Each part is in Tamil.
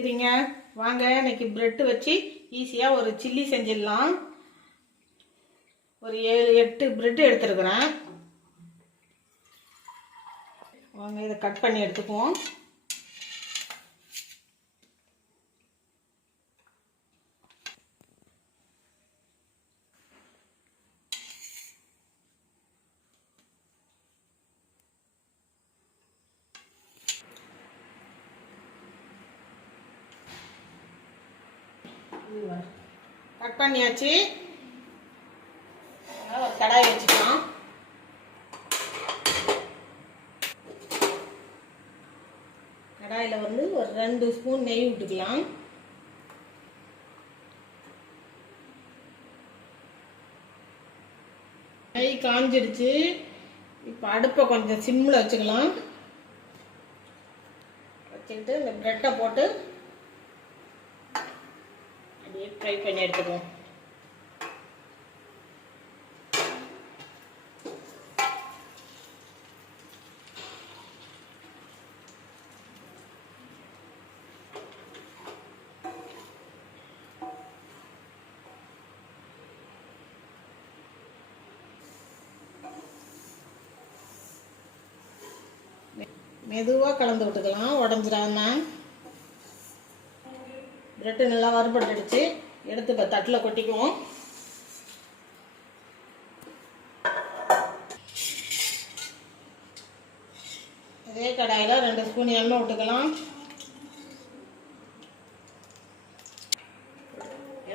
சரிங்க, வாங்க இன்னைக்கு பிரெட் வச்சு ஈஸியாக ஒரு சில்லி செஞ்சிடலாம். ஒரு 7-8 பிரெட் எடுத்துருக்குறேன். வாங்க இதை கட் பண்ணி எடுத்துக்குவோம். கட் பண்ணியாச்சு. ஒரு கடாய் வச்சுக்கலாம். கடாயில் வந்து ஒரு 2 ஸ்பூன் நெய் விட்டுக்கலாம். நெய் காஞ்சிடுச்சு. இப்போ அடுப்பை கொஞ்சம் சிம்மில் வச்சுக்கலாம். வச்சுக்கிட்டு இந்த பிரெட்டை போட்டு அப்படியே ஃப்ரை பண்ணி எடுத்துக்குவோம். மெதுவாக கலந்து விட்டுக்கலாம், உடஞ்சிடாம. பிரெட்டு நல்லா வறுபட்டுடுச்சு. எடுத்து இப்போ தட்டில் கொட்டிக்குவோம். இதே கடாயில் 2 ஸ்பூன் எண்ணெய் விட்டுக்கலாம்.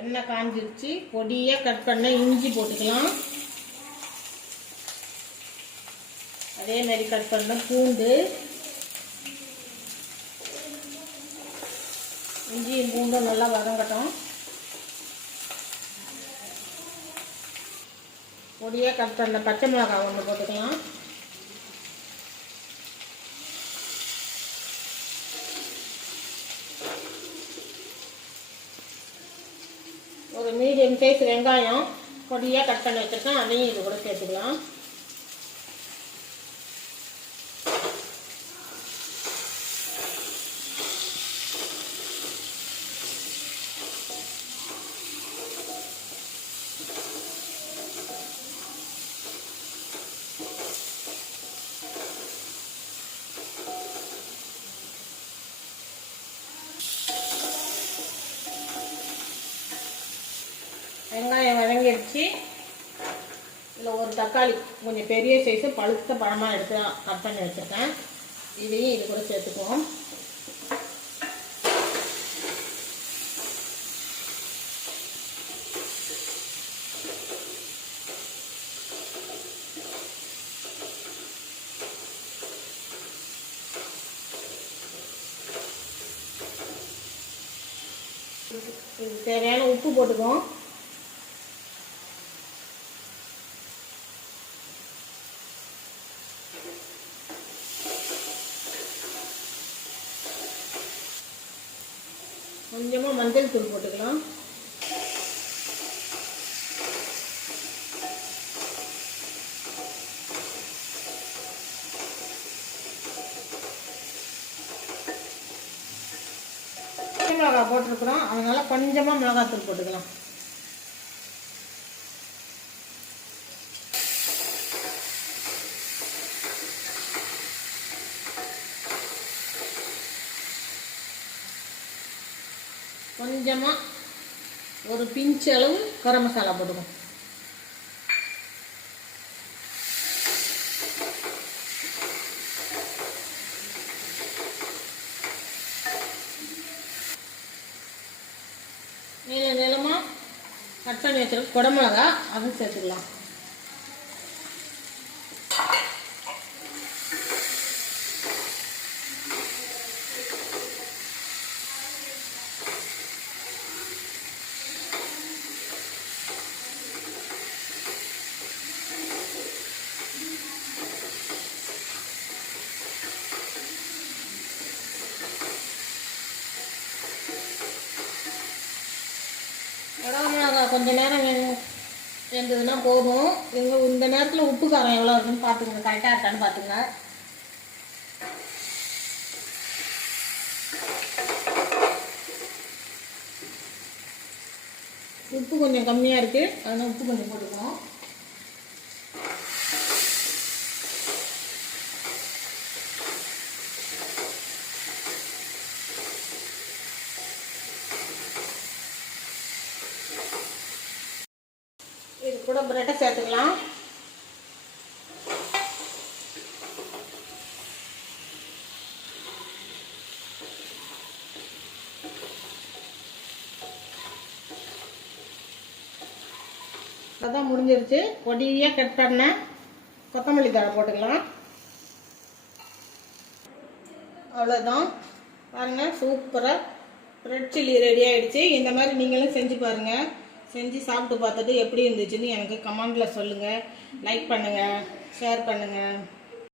எண்ணெய் காஞ்சிடுச்சு. பொடியாக கட் பண்ண இஞ்சி போட்டுக்கலாம். அதே மாதிரி கட் பண்ண பூண்டு, இஞ்சியும் பூண்டும் நல்லா வதங்கட்டும். பொடியாக கட் பண்ண பச்சை மிளகாய் 1 போட்டுக்கலாம். ஒரு மீடியம் சைஸ் வெங்காயம் பொடியாக கட் பண்ணி வச்சுருக்கேன், அதையும் இது கூட சேர்த்துக்கலாம். வெங்காயம் வதங்கிடுச்சு. இதில் ஒரு தக்காளி கொஞ்சம் பெரிய சைஸு பழுத்த பழமாக எடுத்து கட் பண்ணி வச்சுருக்கேன். இதையும் இது கூட சேர்த்துக்குவோம். இதுக்கு தேவையான உப்பு போட்டுக்குவோம். கொஞ்சமாக மஞ்சள் தூள் போட்டுக்கலாம். பச்சை மிளகாய் போட்டிருக்கிறோம், அதனால கொஞ்சமாக மிளகாத்தூள் போட்டுக்கலாம். கொஞ்சமாக ஒரு பிஞ்ச் அளவு கரம் மசாலா போட்டுக்கோம். நீளமாக கட் பண்ணி வச்சிருக்க குடமிளகா அதுவும் சேர்த்துக்கலாம். குடமிளகா கொஞ்சம் நேரம் வெந்ததுன்னா போதும். இந்த நேரத்தில் உப்பு காரம் எவ்வளோ இருக்குன்னு பார்த்துங்க, கரெக்டாக இருக்கான்னு பார்த்துங்க. உப்பு கொஞ்சம் கம்மியாக இருக்குது, அதனால் உப்பு கொஞ்சம் போட்டுக்கணும். இது கூட பிரெட்டை சேர்த்துக்கலாம். அதான் முடிஞ்சிருச்சு. பொடியாக கட் பண்ண கொத்தமல்லி தழை போட்டுக்கலாம். அவ்வளோதான். பாருங்கள், சூப்பராக பிரெட் சில்லி ரெடி ஆகிடுச்சு. இந்த மாதிரி நீங்களும் செஞ்சு பாருங்கள். செஞ்சு சாப்பிட்டு பார்த்துட்டு எப்படி இருந்துச்சுன்னு எனக்கு கமெண்டில் சொல்லுங்கள். லைக் பண்ணுங்கள், ஷேர் பண்ணுங்கள்.